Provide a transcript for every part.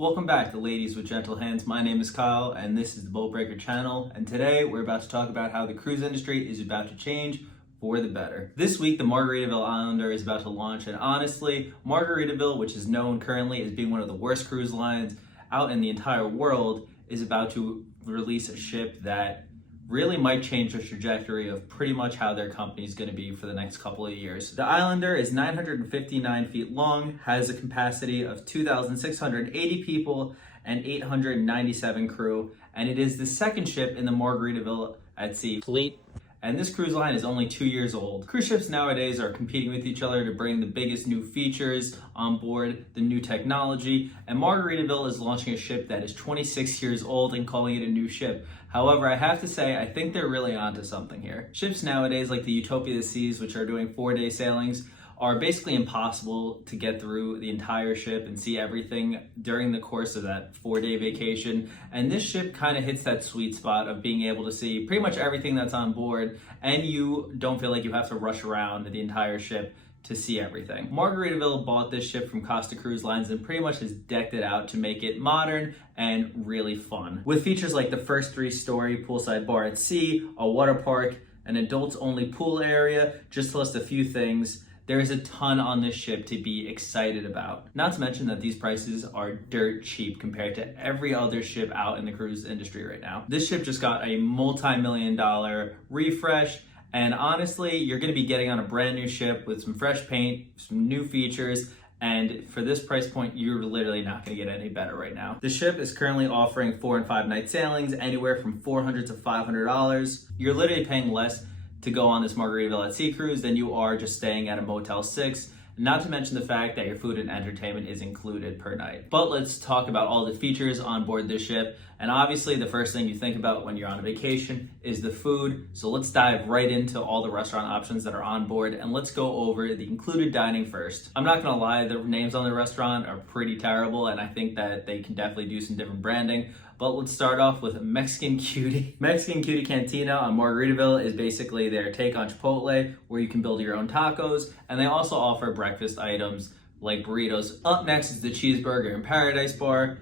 Welcome back to Ladies with Gentle Hands. My name is Kyle and this is the Boat Breaker channel, and today we're about to talk about how the cruise industry is about to change for the better. This week the Margaritaville Islander is about to launch, and honestly, Margaritaville, which is known currently as being one of the worst cruise lines out in the entire world, is about to release a ship that really might change the trajectory of pretty much how their company is going to be for the next couple of years. The Islander is 959 feet long, has a capacity of 2,680 people and 897 crew, and it is the second ship in the Margaritaville at Sea fleet. And this cruise line is only 2 years old. Cruise ships nowadays are competing with each other to bring the biggest new features on board, the new technology, and Margaritaville is launching a ship that is 26 years old and calling it a new ship. However, I have to say, I think they're really onto something here. Ships nowadays, like the Utopia of the Seas, which are doing 4-day sailings, are basically impossible to get through the entire ship and see everything during the course of that 4-day vacation. And this ship kind of hits that sweet spot of being able to see pretty much everything that's on board, and you don't feel like you have to rush around the entire ship to see everything. Margaritaville bought this ship from Costa Cruise Lines and pretty much has decked it out to make it modern and really fun. With features like the first 3-story poolside bar at sea, a water park, an adults only pool area, just to list a few things. There is a ton on this ship to be excited about. Not to mention that these prices are dirt cheap compared to every other ship out in the cruise industry right now. This ship just got a multi-million-dollar refresh, and honestly, you're gonna be getting on a brand new ship with some fresh paint, some new features, and for this price point, you're literally not gonna get any better right now. The ship is currently offering 4 and 5 night sailings, anywhere from $400 to $500. You're literally paying less to go on this Margaritaville at Sea cruise than you are just staying at a Motel 6, not to mention the fact that your food and entertainment is included per night. But let's talk about all the features on board this ship, and obviously the first thing you think about when you're on a vacation is the food. So let's dive right into all the restaurant options that are on board, and let's go over the included dining first. I'm not gonna lie, the names on the restaurant are pretty terrible, and I think that they can definitely do some different branding. But let's start off with Mexican Cutie. Mexican Cutie Cantina on Margaritaville is basically their take on Chipotle, where you can build your own tacos, and they also offer breakfast items like burritos. Up next is the Cheeseburger in Paradise Bar.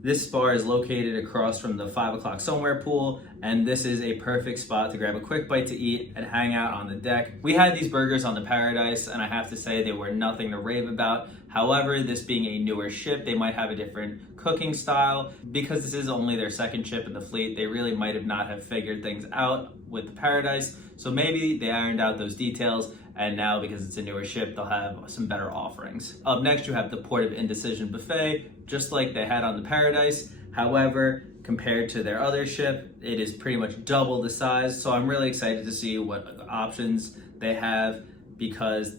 This bar is located across from the 5 o'clock somewhere pool, and this is a perfect spot to grab a quick bite to eat and hang out on the deck. We had these burgers on the Paradise, and I have to say they were nothing to rave about. However, this being a newer ship, they might have a different cooking style. Because this is only their second ship in the fleet, they really might have not have figured things out with the Paradise. So maybe they ironed out those details, and now because it's a newer ship, they'll have some better offerings. Up next, you have the Port of Indecision Buffet, just like they had on the Paradise. However, compared to their other ship, it is pretty much double the size. So I'm really excited to see what options they have, because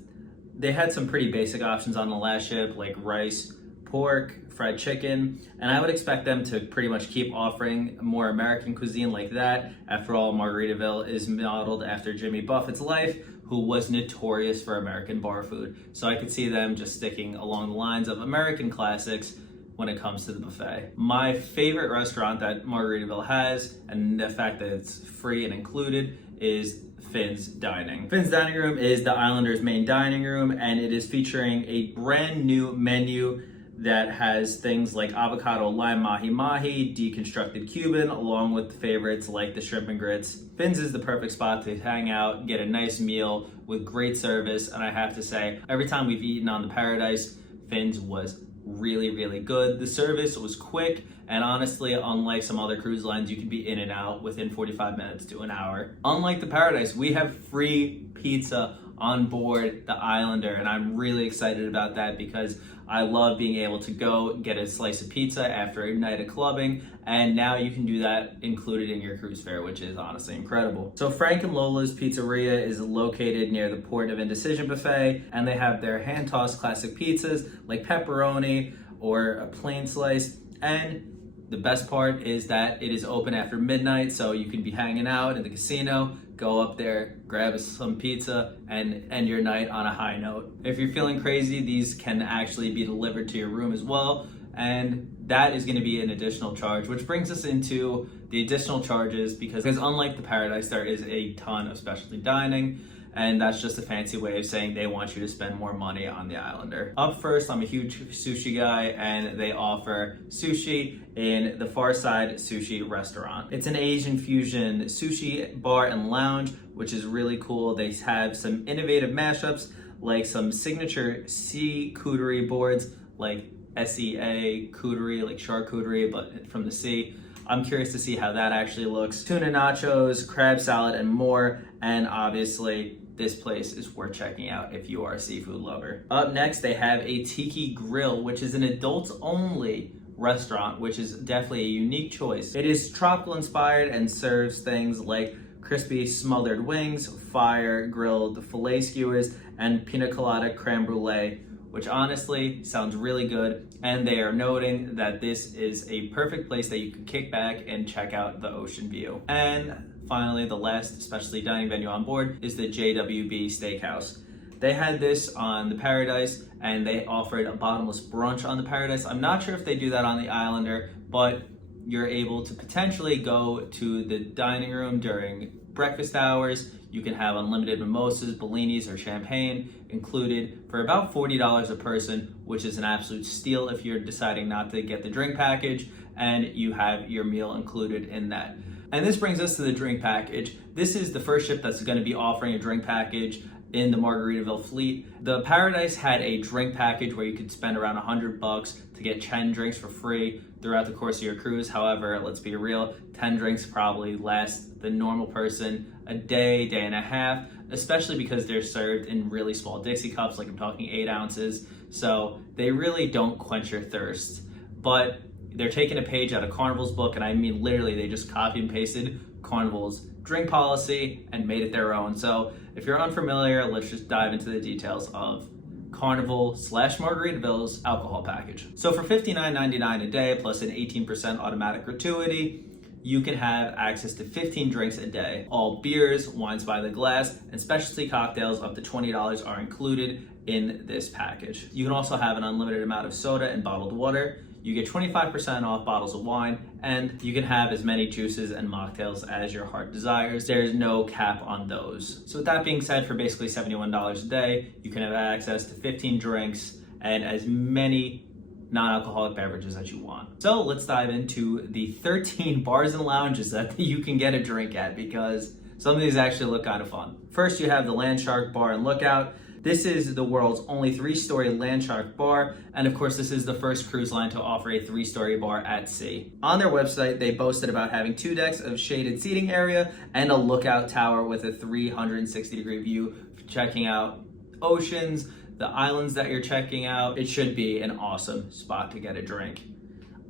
they had some pretty basic options on the last ship, like rice, pork, fried chicken, and I would expect them to pretty much keep offering more American cuisine like that. After all, Margaritaville is modeled after Jimmy Buffett's life, who was notorious for American bar food. So I could see them just sticking along the lines of American classics when it comes to the buffet. My favorite restaurant that Margaritaville has, and the fact that it's free and included, is Finn's Dining. Finn's Dining Room is the Islander's main dining room, and it is featuring a brand new menu that has things like avocado lime mahi mahi, deconstructed Cuban, along with favorites like the shrimp and grits. Finn's is the perfect spot to hang out, get a nice meal with great service, and I have to say, every time we've eaten on the Paradise, Finn's was really, really good. The service was quick, and honestly, unlike some other cruise lines, you can be in and out within 45 minutes to an hour. Unlike the Paradise, we have free pizza on board the Islander, and I'm really excited about that because I love being able to go get a slice of pizza after a night of clubbing, and now you can do that included in your cruise fare, which is honestly incredible. So Frank and Lola's Pizzeria is located near the Port of Indecision Buffet, and they have their hand-tossed classic pizzas like pepperoni or a plain slice, and the best part is that it is open after midnight, so you can be hanging out in the casino, go up there, grab some pizza, and end your night on a high note. If you're feeling crazy, these can actually be delivered to your room as well, and that is going to be an additional charge, which brings us into the additional charges, because unlike the Paradise, there is a ton of specialty dining. and that's just a fancy way of saying they want you to spend more money on the Islander. Up first, I'm a huge sushi guy, and they offer sushi in the Far Side Sushi Restaurant. It's an Asian fusion sushi bar and lounge, which is really cool. They have some innovative mashups, like some signature sea cootery boards, like SEA cootery, like charcuterie, but from the sea. I'm curious to see how that actually looks. Tuna nachos, crab salad, and more. And obviously, this place is worth checking out if you are a seafood lover. Up next, they have a Tiki Grill, which is an adults-only restaurant, which is definitely a unique choice. It is tropical inspired and serves things like crispy smothered wings, fire grilled filet skewers, and pina colada creme brulee, which honestly sounds really good. And they are noting that this is a perfect place that you can kick back and check out the ocean view. And finally, the last specialty dining venue on board is the JWB Steakhouse. They had this on the Paradise, and they offered a bottomless brunch on the Paradise. I'm not sure if they do that on the Islander, but you're able to potentially go to the dining room during breakfast hours. You can have unlimited mimosas, bellinis, or champagne included for about $40 a person, which is an absolute steal if you're deciding not to get the drink package, and you have your meal included in that. And this brings us to the drink package. This is the first ship that's going to be offering a drink package in the Margaritaville fleet. The Paradise had a drink package where you could spend around $100 to get 10 drinks for free throughout the course of your cruise. However, let's be real, 10 drinks probably last the normal person a day, day and a half, especially because they're served in really small Dixie cups, like I'm talking 8 ounces. So they really don't quench your thirst. But they're taking a page out of Carnival's book, and I mean literally they just copy and pasted Carnival's drink policy and made it their own. So if you're unfamiliar, let's just dive into the details of Carnival / Margaritaville's alcohol package. So for $59.99 a day plus an 18% automatic gratuity, you can have access to 15 drinks a day. All beers, wines by the glass, and specialty cocktails up to $20 are included in this package. You can also have an unlimited amount of soda and bottled water. You get 25% off bottles of wine, and you can have as many juices and mocktails as your heart desires. There's no cap on those. So with that being said, for basically $71 a day, you can have access to 15 drinks and as many non-alcoholic beverages as you want. So let's dive into the 13 bars and lounges that you can get a drink at, because some of these actually look kind of fun. First, you have the Landshark Bar and Lookout. This is the world's only 3-story Landshark bar, and of course this is the first cruise line to offer a 3-story bar at sea. On their website, they boasted about having 2 decks of shaded seating area and a lookout tower with a 360-degree view, checking out oceans, the islands that you're checking out. It should be an awesome spot to get a drink.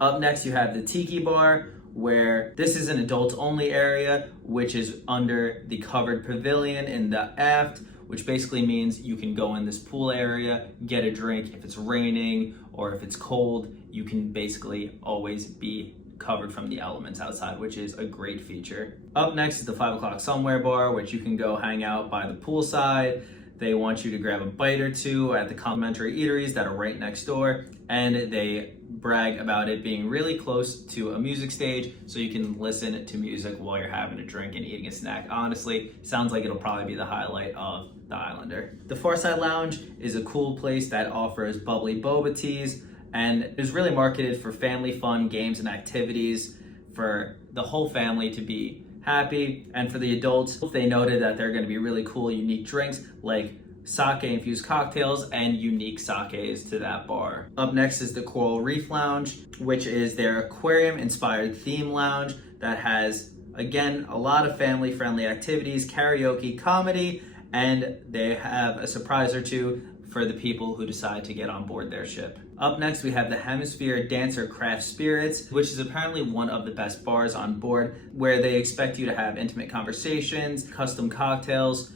Up next, you have the Tiki Bar, where this is an adults-only area, which is under the covered pavilion in the aft, which basically means you can go in this pool area, get a drink. If it's raining or if it's cold, you can basically always be covered from the elements outside, which is a great feature. Up next is the 5 o'clock somewhere bar, which you can go hang out by the poolside. They want you to grab a bite or two at the complimentary eateries that are right next door, and they brag about it being really close to a music stage, so you can listen to music while you're having a drink and eating a snack. Honestly, sounds like it'll probably be the highlight of the Islander. The Farside Lounge is a cool place that offers bubbly boba teas and is really marketed for family fun, games, and activities for the whole family to be happy. And for the adults, they noted that they're going to be really cool, unique drinks like sake infused cocktails and unique sakes to that bar. Up next is the Coral Reef Lounge, which is their aquarium inspired theme lounge that has, again, a lot of family friendly activities, karaoke, comedy, and they have a surprise or two for the people who decide to get on board their ship. Up next, we have the Hemisphere Dancer Craft Spirits, which is apparently one of the best bars on board, where they expect you to have intimate conversations, custom cocktails.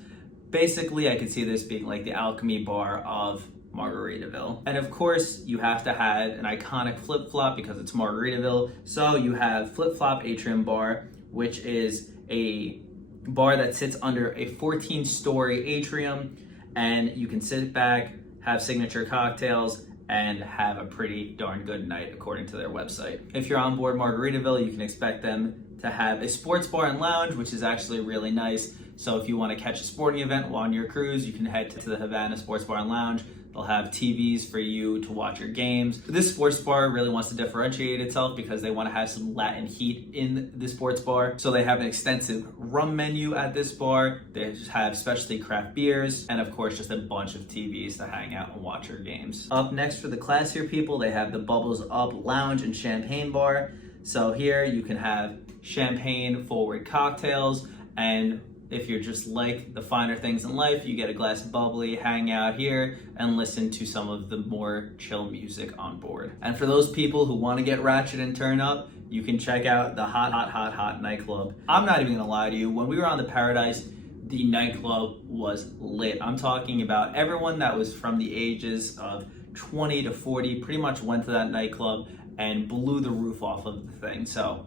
Basically, I could see this being like the alchemy bar of Margaritaville. And of course, you have to have an iconic flip-flop because it's Margaritaville. So you have Flip-Flop Atrium Bar, which is a bar that sits under a 14-story atrium, and you can sit back, have signature cocktails, and have a pretty darn good night according to their website. If you're on board Margaritaville, you can expect them to have a sports bar and lounge, which is actually really nice. So if you want to catch a sporting event while on your cruise, you can head to the Havana Sports Bar and Lounge. They'll have TVs for you to watch your games. This sports bar really wants to differentiate itself because they want to have some Latin heat in the sports bar. So they have an extensive rum menu at this bar. They have specialty craft beers, and of course, just a bunch of TVs to hang out and watch your games. Up next for the classier people, they have the Bubbles Up Lounge and Champagne Bar. So here you can have champagne forward cocktails, and if you're just like the finer things in life, you get a glass of bubbly, hang out here, and listen to some of the more chill music on board. And for those people who want to get ratchet and turn up, you can check out the Hot nightclub. I'm not even gonna lie to you, when we were on the Paradise, the nightclub was lit. I'm talking about everyone that was from the ages of 20 to 40 pretty much went to that nightclub and blew the roof off of the thing. So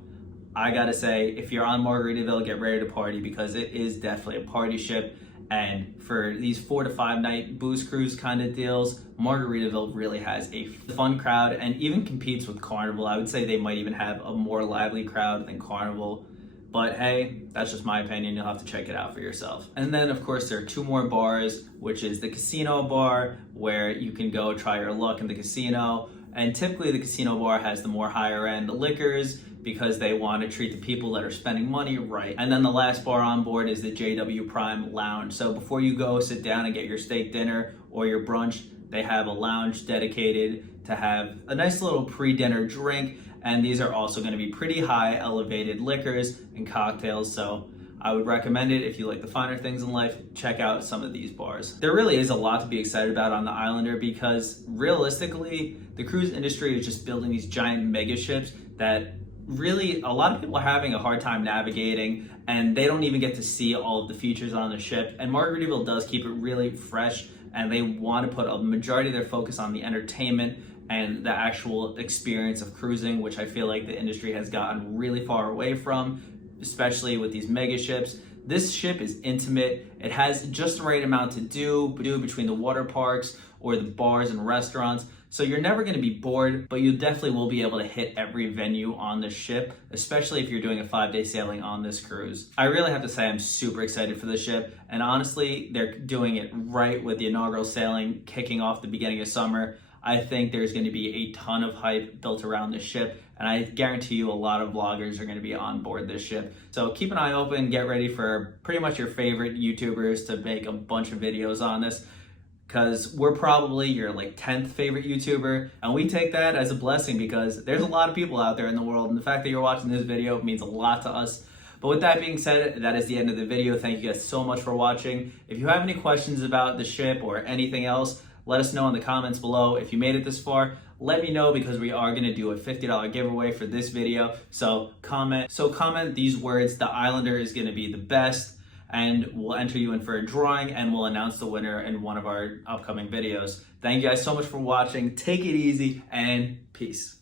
I gotta say, if you're on Margaritaville, get ready to party because it is definitely a party ship. And for these 4 to 5 night booze cruise kind of deals, Margaritaville really has a fun crowd and even competes with Carnival. I would say they might even have a more lively crowd than Carnival. But hey, that's just my opinion. You'll have to check it out for yourself. And then of course there are 2 more bars, which is the casino bar, where you can go try your luck in the casino. And typically the casino bar has the more higher end liquors because they want to treat the people that are spending money right. And then the last bar on board is the JW Prime Lounge. So before you go sit down and get your steak dinner or your brunch, they have a lounge dedicated to have a nice little pre-dinner drink. And these are also going to be pretty high elevated liquors and cocktails. So I would recommend it if you like the finer things in life. Check out some of these bars. There really is a lot to be excited about on the Islander because realistically, the cruise industry is just building these giant mega ships that really a lot of people are having a hard time navigating, and they don't even get to see all of the features on the ship. And Margaritaville does keep it really fresh, and they want to put a majority of their focus on the entertainment and the actual experience of cruising, which I feel like the industry has gotten really far away from, especially with these mega ships. This ship is intimate. It has just the right amount to do between the water parks or the bars and restaurants. So you're never going to be bored, but you definitely will be able to hit every venue on the ship, especially if you're doing a 5-day sailing on this cruise. I really have to say I'm super excited for the ship, and honestly, they're doing it right with the inaugural sailing kicking off the beginning of summer. I think there's going to be a ton of hype built around this ship, and I guarantee you a lot of vloggers are going to be on board this ship. So keep an eye open, get ready for pretty much your favorite YouTubers to make a bunch of videos on this, because we're probably your 10th favorite YouTuber, and we take that as a blessing because there's a lot of people out there in the world, and the fact that you're watching this video means a lot to us. But with that being said, that is the end of the video. Thank you guys so much for watching. If you have any questions about the ship or anything else, let us know in the comments below. If you made it this far, let me know because we are going to do a $50 giveaway for this video. So comment these words, the Islander is going to be the best, and we'll enter you in for a drawing and we'll announce the winner in one of our upcoming videos. Thank you guys so much for watching. Take it easy and peace.